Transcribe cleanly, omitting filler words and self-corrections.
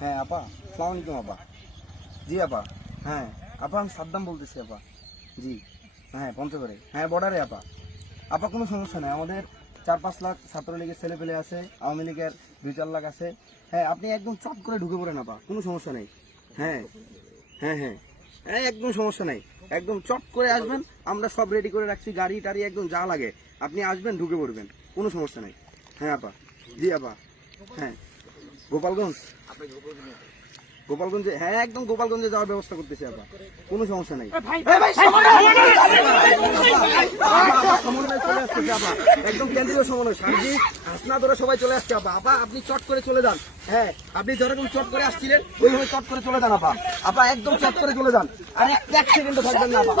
হ্যাঁ আপা, আসসালামু আলাইকুম আপা। জি আপা, হ্যাঁ আপা আমি সাদ্দাম বলতেছি আপা। জি হ্যাঁ, পঞ্চগড়ে, হ্যাঁ বর্ডারে আপা। আপা কোনো সমস্যা নেই, আমাদের 4-5 লাখ ছাত্রলীগের ছেলে পেলে আছে, আওয়ামী লীগের 2-4 লাখ আছে। হ্যাঁ আপনি একদম চট করে ঢুকে পড়েন আপা, কোনো সমস্যা নেই। হ্যাঁ হ্যাঁ হ্যাঁ হ্যাঁ, একদম সমস্যা নেই, একদম চট করে আসবেন, আমরা সব রেডি করে রাখছি, গাড়ি টাড়ি একদম যা লাগে, আপনি আসবেন ঢুকে পড়বেন, কোনো সমস্যা নেই। হ্যাঁ আপা, জি আপা, হ্যাঁ গোপালগঞ্জ, গোপালগঞ্জে, হ্যাঁ একদম গোপালগঞ্জে যাওয়ার ব্যবস্থা করতেছি আপা, কোনো সমস্যা নেই। সমন্বয় চলে আসতেছে আপা, একদম কেন্দ্রীয় সমন্বয়, সার্বিক হাসনা ধরে সবাই চলে আসছে আপা। আপা আপনি চট করে চলে যান, হ্যাঁ আপনি যেরকম চট করে আসছিলেন ওইভাবে চট করে চলে যান আপা। আপা একদম চট করে চলে যান, আর এক সেকেন্ডও থাকবেন না আপা।